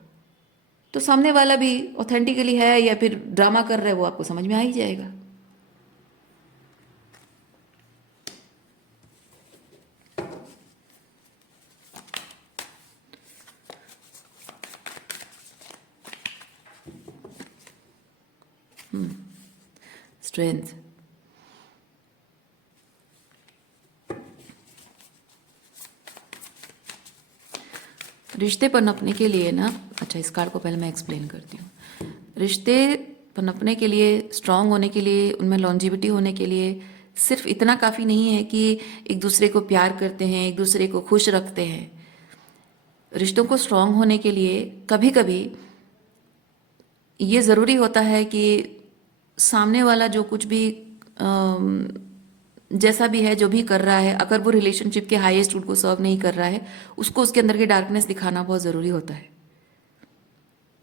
तो सामने वाला भी ऑथेंटिकली है या फिर ड्रामा कर रहा है, वो आपको समझ में आ ही जाएगा। स्ट्रेंथ, रिश्ते पनपने के लिए ना, अच्छा इस कार्ड को पहले मैं एक्सप्लेन करती हूँ। रिश्ते पनपने के लिए, स्ट्रांग होने के लिए, उनमें लॉन्जिविटी होने के लिए सिर्फ इतना काफ़ी नहीं है कि एक दूसरे को प्यार करते हैं, एक दूसरे को खुश रखते हैं। रिश्तों को स्ट्रांग होने के लिए कभी कभी ये ज़रूरी होता है कि सामने वाला जो कुछ भी जैसा भी है, जो भी कर रहा है, अगर वो रिलेशनशिप के हाईएस्ट रूट को सर्व नहीं कर रहा है, उसको उसके अंदर की डार्कनेस दिखाना बहुत ज़रूरी होता है।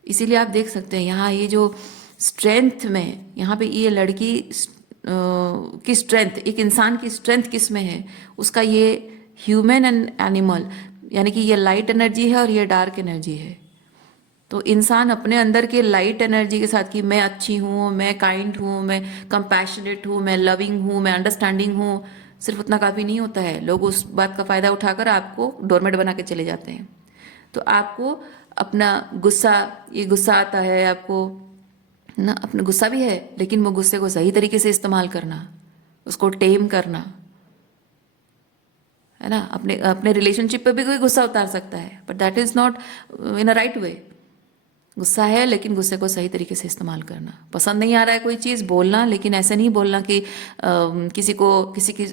इसीलिए आप देख सकते हैं यहाँ ये जो स्ट्रेंथ में, यहाँ पे ये लड़की की स्ट्रेंथ, एक इंसान की स्ट्रेंथ किस में है, उसका ये ह्यूमन एंड एनिमल, यानी कि ये लाइट एनर्जी है और ये डार्क एनर्जी है। तो इंसान अपने अंदर के लाइट एनर्जी के साथ कि मैं अच्छी हूँ, मैं काइंड हूँ, मैं कंपैशनेट हूँ, मैं लविंग हूँ, मैं अंडरस्टैंडिंग हूँ, सिर्फ उतना काफ़ी नहीं होता है। लोग उस बात का फ़ायदा उठाकर आपको डोरमेट बना के चले जाते हैं। तो आपको अपना गुस्सा, ये गुस्सा आता है आपको ना, अपना गुस्सा भी है, लेकिन वो गुस्से को सही तरीके से इस्तेमाल करना, उसको टेम करना, है ना। अपने अपने रिलेशनशिप पे भी कोई गुस्सा उतार सकता है, but that is not in a right way. गुस्सा है, लेकिन गुस्से को सही तरीके से इस्तेमाल करना। पसंद नहीं आ रहा है कोई चीज़, बोलना, लेकिन ऐसे नहीं बोलना कि किसी को, किसी की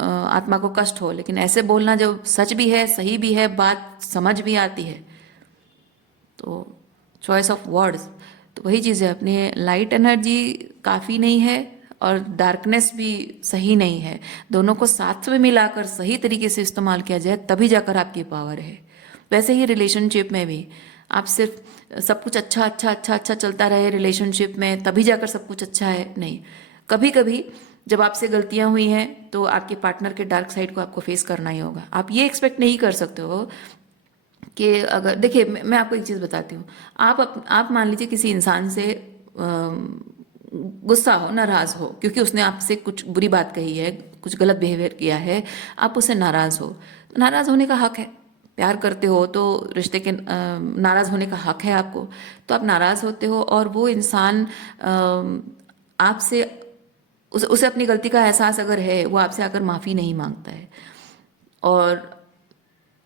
आत्मा को कष्ट हो, लेकिन ऐसे बोलना जो सच भी है, सही भी है, बात समझ भी आती है। तो चॉइस ऑफ वर्ड्स, तो वही चीज़ है, अपने लाइट एनर्जी काफ़ी नहीं है और डार्कनेस भी सही नहीं है। दोनों को साथ में मिलाकर सही तरीके से इस्तेमाल किया जाए, तभी जाकर आपकी पावर है। वैसे ही रिलेशनशिप में भी आप सिर्फ सब कुछ अच्छा अच्छा अच्छा अच्छा चलता रहे रिलेशनशिप में, तभी जाकर सब कुछ अच्छा है, नहीं। कभी कभी जब आपसे गलतियां हुई हैं, तो आपके पार्टनर के डार्क साइड को आपको फेस करना ही होगा। आप ये एक्सपेक्ट नहीं कर सकते हो कि, अगर देखिए मैं आपको एक चीज़ बताती हूँ। आप मान लीजिए किसी इंसान से गुस्सा हो, नाराज़ हो, क्योंकि उसने आपसे कुछ बुरी बात कही है, कुछ गलत बिहेवियर किया है, आप उससे नाराज़ हो। तो नाराज़ होने का हक है, प्यार करते हो तो रिश्ते के नाराज़ होने का हक है आपको। तो आप नाराज़ होते हो और वो इंसान आपसे, उसे अपनी गलती का एहसास अगर है, वो आपसे आकर माफ़ी नहीं मांगता है और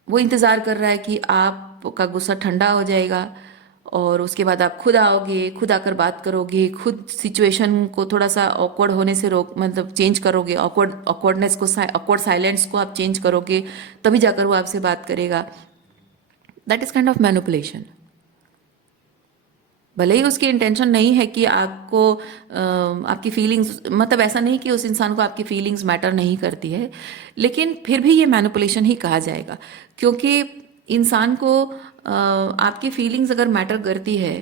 वो इंतज़ार कर रहा है कि आपका गुस्सा ठंडा हो जाएगा और उसके बाद आप खुद आओगे, खुद आकर बात करोगे, खुद सिचुएशन को थोड़ा सा ऑकवर्ड होने से रोक, मतलब चेंज करोगे, ऑकवर्डनेस को, ऑकवर्ड साइलेंस को आप चेंज करोगे, तभी जाकर वो आपसे बात करेगा। That is kind of manipulation. भले ही उसकी इंटेंशन नहीं है कि आपको आपकी फीलिंग्स, मतलब ऐसा नहीं कि उस इंसान को आपकी फीलिंग्स मैटर नहीं करती है, लेकिन फिर भी ये मैनिपुलेशन ही कहा जाएगा, क्योंकि इंसान को आपकी फीलिंग्स अगर मैटर करती है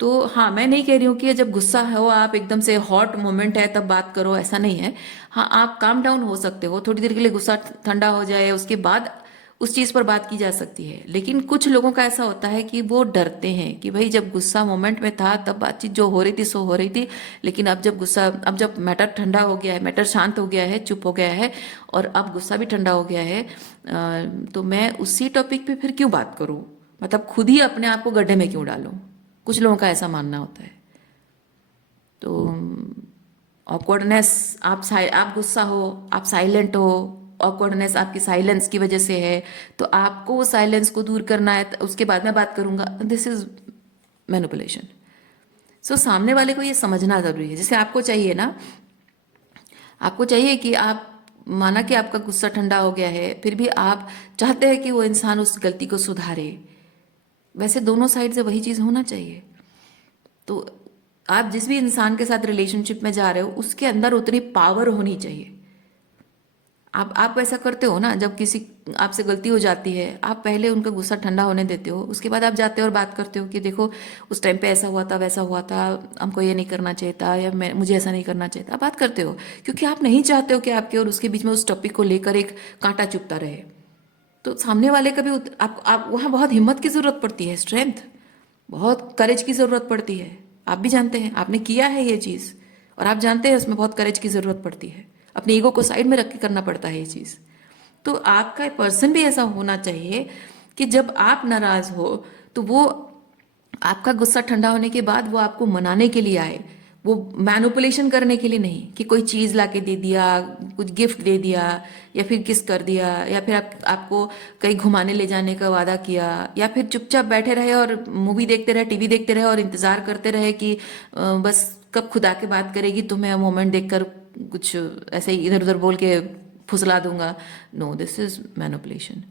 तो, हाँ, मैं नहीं कह रही हूँ कि जब गुस्सा हो आप एकदम से हॉट मोमेंट है तब बात करो, ऐसा नहीं है। हाँ, आप काम डाउन हो सकते हो, थोड़ी देर के लिए गुस्सा ठंडा हो जाए, उसके बाद उस चीज़ पर बात की जा सकती है। लेकिन कुछ लोगों का ऐसा होता है कि वो डरते हैं कि भाई जब गुस्सा मोमेंट में था तब बातचीत जो हो रही थी सो हो रही थी, लेकिन अब जब मैटर ठंडा हो गया है, मैटर शांत हो गया है, चुप हो गया है, और अब गुस्सा भी ठंडा हो गया है, तो मैं उसी टॉपिक पे फिर क्यों बात करूँ, मतलब खुद ही अपने आप को गड्ढे में क्यों डालूं। कुछ लोगों का ऐसा मानना होता है। तो ऑकवर्डनेस, आप गुस्सा हो, आप साइलेंट हो, ऑकवर्डनेस आपकी साइलेंस की वजह से है, तो आपको वो साइलेंस को दूर करना है, उसके बाद मैं बात करूंगा, दिस इज मैनिपुलेशन। सो सामने वाले को ये समझना जरूरी है। जैसे आपको चाहिए ना, आपको चाहिए कि आप, माना कि आपका गुस्सा ठंडा हो गया है, फिर भी आप चाहते हैं कि वो इंसान उस गलती को सुधारे, वैसे दोनों साइड से वही चीज़ होना चाहिए। तो आप जिस भी इंसान के साथ रिलेशनशिप में जा रहे हो, उसके अंदर उतनी पावर होनी चाहिए। आप वैसा करते हो ना, जब किसी आपसे गलती हो जाती है, आप पहले उनका गुस्सा ठंडा होने देते हो, उसके बाद आप जाते हो और बात करते हो कि देखो उस टाइम पे ऐसा हुआ था, वैसा हुआ था, हमको ये नहीं करना चाहिए था, या मुझे ऐसा नहीं करना चाहिए था। आप बात करते हो क्योंकि आप नहीं चाहते हो कि आपके और उसके बीच में उस टॉपिक को लेकर एक कांटा चुभता रहे। तो सामने वाले का भी आप वहाँ बहुत हिम्मत की ज़रूरत पड़ती है, स्ट्रेंथ, बहुत करेज की ज़रूरत पड़ती है। आप भी जानते हैं, आपने किया है ये चीज़, और आप जानते हैं उसमें बहुत करेज की ज़रूरत पड़ती है। अपने ईगो को साइड में रख के करना पड़ता है ये चीज़। तो आपका पर्सन भी ऐसा होना चाहिए कि जब आप नाराज़ हो तो वो आपका गुस्सा ठंडा होने के बाद वो आपको मनाने के लिए आए, वो मैनिपुलेशन करने के लिए नहीं कि कोई चीज़ ला के दे दिया, कुछ गिफ्ट दे दिया, या फिर किस कर दिया, या फिर आपको कहीं घुमाने ले जाने का वादा किया, या फिर चुपचाप बैठे रहे और मूवी देखते रहे, टीवी देखते रहे और इंतज़ार करते रहे कि बस कब खुद आके बात करेगी तो मैं मोमेंट देखकर कुछ ऐसे ही इधर उधर बोल के फुसला दूंगा। No, this is manipulation.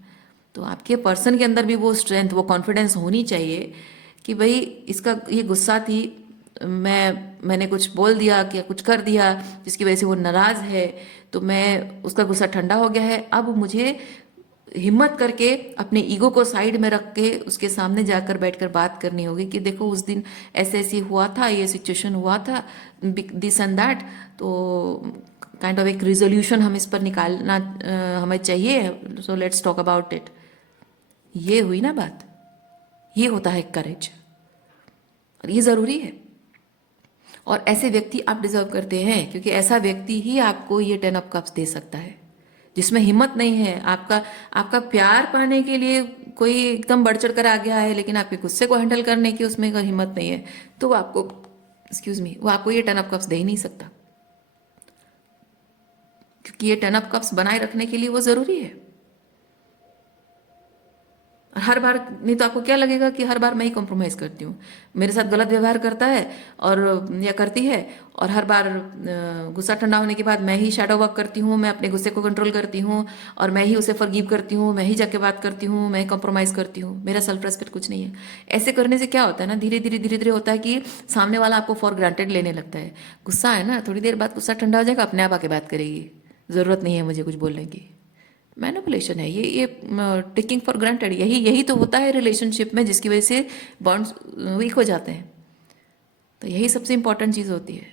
तो आपके पर्सन के अंदर भी वो स्ट्रेंथ, वो कॉन्फिडेंस होनी चाहिए कि भाई इसका ये गुस्सा थी, मैंने कुछ बोल दिया या कुछ कर दिया जिसकी वजह से वो नाराज़ है, तो मैं उसका गुस्सा ठंडा हो गया है। अब मुझे हिम्मत करके अपने ईगो को साइड में रख के उसके सामने जाकर बैठकर बात करनी होगी कि देखो उस दिन ऐसे ऐसे हुआ था, ये सिचुएशन हुआ था, दिस एंड दैट। तो काइंड ऑफ एक रिजोल्यूशन हम इस पर निकालना हमें चाहिए। So let's talk about it. ये हुई ना बात। ये होता है करेज, और ये ज़रूरी है। और ऐसे व्यक्ति आप डिजर्व करते हैं, क्योंकि ऐसा व्यक्ति ही आपको ये 10 ऑफ कप्स दे सकता है। जिसमें हिम्मत नहीं है, आपका आपका प्यार पाने के लिए कोई एकदम बढ़ चढ़ कर आ गया है, लेकिन आपके गुस्से को हैंडल करने की उसमें अगर हिम्मत नहीं है, तो वो आपको, एक्सक्यूज मी, वो आपको ये 10 ऑफ कप्स दे ही नहीं सकता। क्योंकि ये 10 ऑफ कप्स बनाए रखने के लिए वो ज़रूरी है। और हर बार, नहीं तो आपको क्या लगेगा कि हर बार मैं ही कॉम्प्रोमाइज़ करती हूँ, मेरे साथ गलत व्यवहार करता है और या करती है, और हर बार गुस्सा ठंडा होने के बाद मैं ही शैडो वर्क करती हूँ, मैं अपने गुस्से को कंट्रोल करती हूँ और मैं ही उसे फॉरगिव करती हूँ, मैं ही जाके बात करती हूँ, मैं कॉम्प्रोमाइज़ करती हूँ, मेरा सेल्फ रेस्पेक्ट कुछ नहीं है। ऐसे करने से क्या होता है ना, धीरे धीरे होता है कि सामने वाला आपको फॉर ग्रांटेड लेने लगता है। गुस्सा है ना, थोड़ी देर बाद गुस्सा ठंडा हो जाएगा, अपने आप आके बात करेगी, ज़रूरत नहीं है मुझे कुछ बोलने की। मैनिपुलेशन है ये टेकिंग फॉर ग्रांटेड। यही यही तो होता है रिलेशनशिप में, जिसकी वजह से बॉन्ड्स वीक हो जाते हैं। तो यही सबसे इंपॉर्टेंट चीज़ होती है।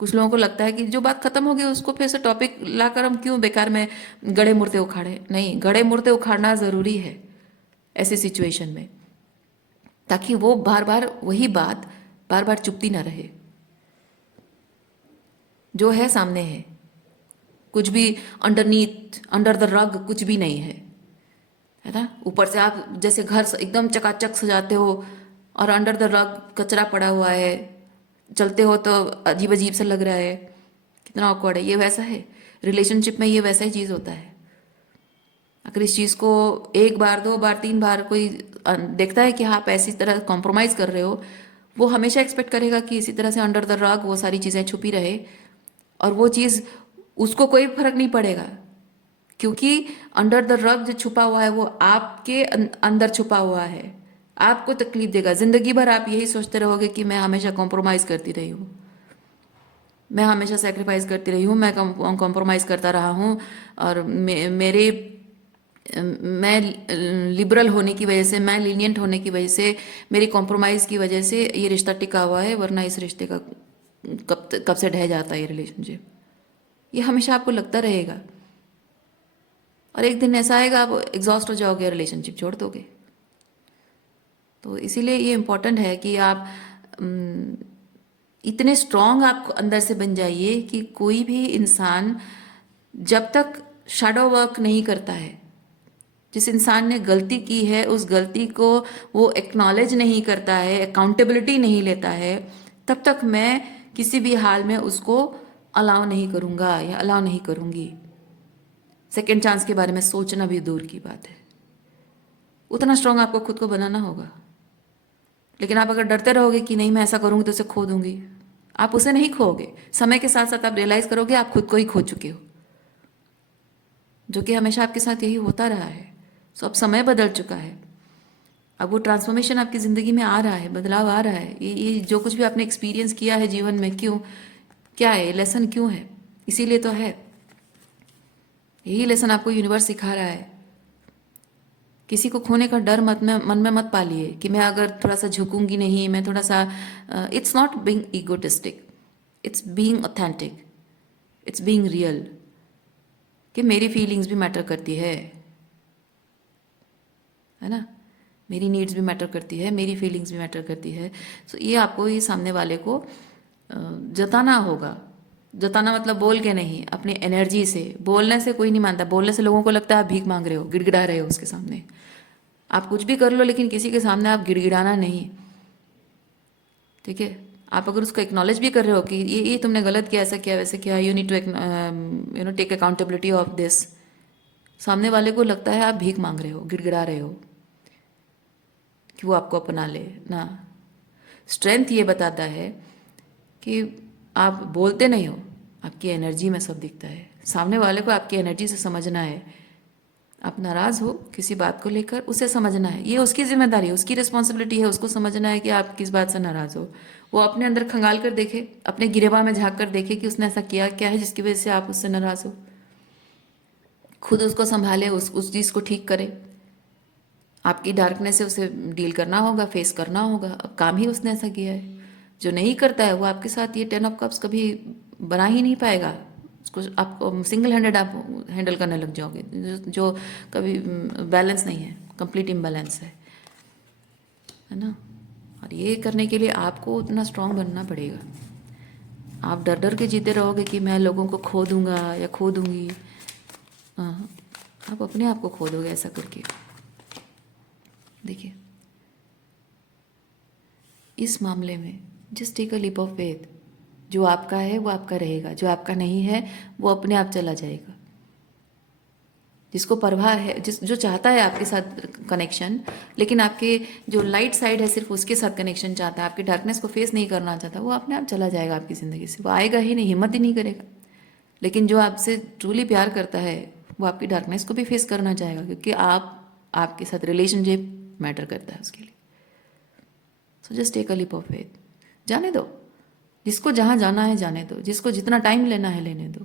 कुछ लोगों को लगता है कि जो बात खत्म हो गई उसको फिर से टॉपिक लाकर हम क्यों बेकार में गड़े मुर्दे उखाड़े। नहीं, गड़े मुर्दे उखाड़ना ज़रूरी है ऐसी सिचुएशन में, ताकि वो बार बार वही बात बार बार चुपती ना रहे। जो है सामने है, कुछ भी अंडरनीथ, अंडर द रग कुछ भी नहीं है ना। ऊपर से आप जैसे घर एकदम चकाचक सजाते हो और अंडर द रग कचरा पड़ा हुआ है, चलते हो तो अजीब अजीब सा लग रहा है, कितना ऑकवर्ड है। ये वैसा है रिलेशनशिप में, ये वैसा ही चीज़ होता है। अगर इस चीज़ को एक बार, दो बार, तीन बार कोई देखता है कि आप ऐसी तरह कॉम्प्रोमाइज़ कर रहे हो, वो हमेशा एक्सपेक्ट करेगा कि इसी तरह से अंडर द रग वो सारी चीज़ें छुपी रहे, और वो चीज़ उसको कोई फर्क नहीं पड़ेगा, क्योंकि अंडर द रग जो छुपा हुआ है वो आपके अंदर छुपा हुआ है, आपको तकलीफ देगा। जिंदगी भर आप यही सोचते रहोगे कि मैं हमेशा कॉम्प्रोमाइज़ करती रही हूँ, मैं हमेशा सेक्रीफाइस करती रही हूँ, मैं कॉम्प्रोमाइज़ करता रहा हूँ, और मेरे मैं लिबरल होने की वजह से, मैं लीनियंट होने की वजह से, मेरी कॉम्प्रोमाइज़ की वजह से ये रिश्ता टिका हुआ है, वरना इस रिश्ते का कब से ढह जाता है ये रिलेशनशिप। ये हमेशा आपको लगता रहेगा, और एक दिन ऐसा आएगा आप एग्जॉस्ट हो जाओगे, रिलेशनशिप छोड़ दोगे। तो इसीलिए ये इम्पोर्टेंट है कि आप इतने स्ट्रांग आप अंदर से बन जाइए कि कोई भी इंसान जब तक शैडो वर्क नहीं करता है, जिस इंसान ने गलती की है उस गलती को वो एक्नॉलेज नहीं करता है, अकाउंटेबिलिटी नहीं लेता है, तब तक मैं किसी भी हाल में उसको अलाउ नहीं करूँगा या अलाउ नहीं करूँगी। सेकेंड चांस के बारे में सोचना भी दूर की बात है। उतना स्ट्रांग आपको खुद को बनाना होगा। लेकिन आप अगर डरते रहोगे कि नहीं मैं ऐसा करूँगी तो उसे खो दूंगी, आप उसे नहीं खोओगे। समय के साथ साथ आप रियलाइज करोगे आप खुद को ही खो चुके हो, जो कि हमेशा आपके साथ यही होता रहा है। सो अब समय बदल चुका है, अब वो ट्रांसफॉर्मेशन आपकी ज़िंदगी में आ रहा है, बदलाव आ रहा है। ये जो कुछ भी आपने एक्सपीरियंस किया है जीवन में, क्यों, क्या है लेसन, क्यों है, इसीलिए तो है। यही लेसन आपको यूनिवर्स सिखा रहा है। किसी को खोने का डर मन में मत पालिए कि मैं अगर थोड़ा सा झुकूंगी नहीं, मैं थोड़ा सा, it's not being egotistic, it's being authentic, it's being real, कि मेरी फीलिंग्स भी मैटर करती है ना, मेरी नीड्स भी मैटर करती है, मेरी फीलिंग्स भी मैटर करती है। सो ये आपको ही सामने वाले को जताना होगा। जताना मतलब बोल के नहीं, अपनी एनर्जी से। बोलने से कोई नहीं मानता, बोलने से लोगों को लगता है आप भीख मांग रहे हो, गिड़गिड़ा रहे हो उसके सामने। आप कुछ भी कर लो लेकिन किसी के सामने आप गिड़गिड़ाना नहीं, ठीक है। आप अगर उसको एक्नॉलेज भी कर रहे हो कि ये तुमने गलत किया, ऐसा किया, वैसे किया, you need to take accountability of this, सामने वाले को लगता है आप भीख मांग रहे हो, गिड़गिड़ा रहे हो कि वो आपको अपना ले ना। स्ट्रेंथ ये बताता है कि आप बोलते नहीं हो, आपकी एनर्जी में सब दिखता है। सामने वाले को आपकी एनर्जी से समझना है आप नाराज़ हो किसी बात को लेकर, उसे समझना है, ये उसकी जिम्मेदारी है, उसकी रिस्पॉन्सिबिलिटी है, उसको समझना है कि आप किस बात से नाराज़ हो। वो अपने अंदर खंगाल कर देखे, अपने गिरेबान में झांक कर देखे कि उसने ऐसा किया क्या है जिसकी वजह से आप उससे नाराज़ हो। खुद उसको संभाले, उस चीज़ को ठीक करे। आपकी डार्कनेस से उसे डील करना होगा, फेस करना होगा। अब काम ही उसने ऐसा किया है। जो नहीं करता है वो आपके साथ ये 10 ऑफ कप्स कभी बना ही नहीं पाएगा। उसको आपको सिंगल हैंडेड आप हैंडल करने लग जाओगे, जो कभी बैलेंस नहीं है, कंप्लीट इम्बैलेंस है ना। और ये करने के लिए आपको उतना स्ट्रांग बनना पड़ेगा। आप डर डर के जीते रहोगे कि मैं लोगों को खो दूंगा या खो दूंगी, हाँ, आप अपने आप को खो दोगे ऐसा करके। देखिए, इस मामले में just take a leap of faith. जो आपका है वो आपका रहेगा, जो आपका नहीं है वो अपने आप चला जाएगा। जिसको परवाह है, जो चाहता है आपके साथ कनेक्शन, लेकिन आपके जो लाइट साइड है सिर्फ उसके साथ कनेक्शन चाहता है, आपकी डार्कनेस को फेस नहीं करना चाहता, वो अपने आप चला जाएगा आपकी ज़िंदगी से। वो आएगा ही नहीं, हिम्मत ही नहीं करेगा। लेकिन जो आपसे ट्रूली प्यार करता है वो आपकी डार्कनेस को भी फेस करना चाहेगा, क्योंकि आपके साथ रिलेशनशिप मैटर करता है उसके लिए। So just take a leap of faith. जाने दो, जिसको जहाँ जाना है जाने दो, जिसको जितना टाइम लेना है लेने दो,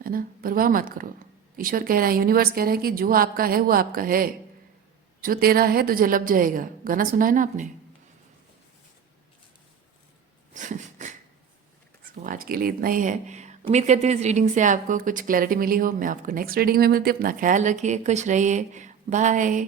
है ना। परवाह मत करो। ईश्वर कह रहा है, यूनिवर्स कह रहा है कि जो आपका है वो आपका है, जो तेरा है तुझे लब जाएगा। गाना सुना है ना आपने। तो आज के लिए इतना ही है। उम्मीद करती हूँ इस रीडिंग से आपको कुछ क्लैरिटी मिली हो। मैं आपको नेक्स्ट रीडिंग में मिलती हूँ। अपना ख्याल रखिए, खुश रहिए, बाय।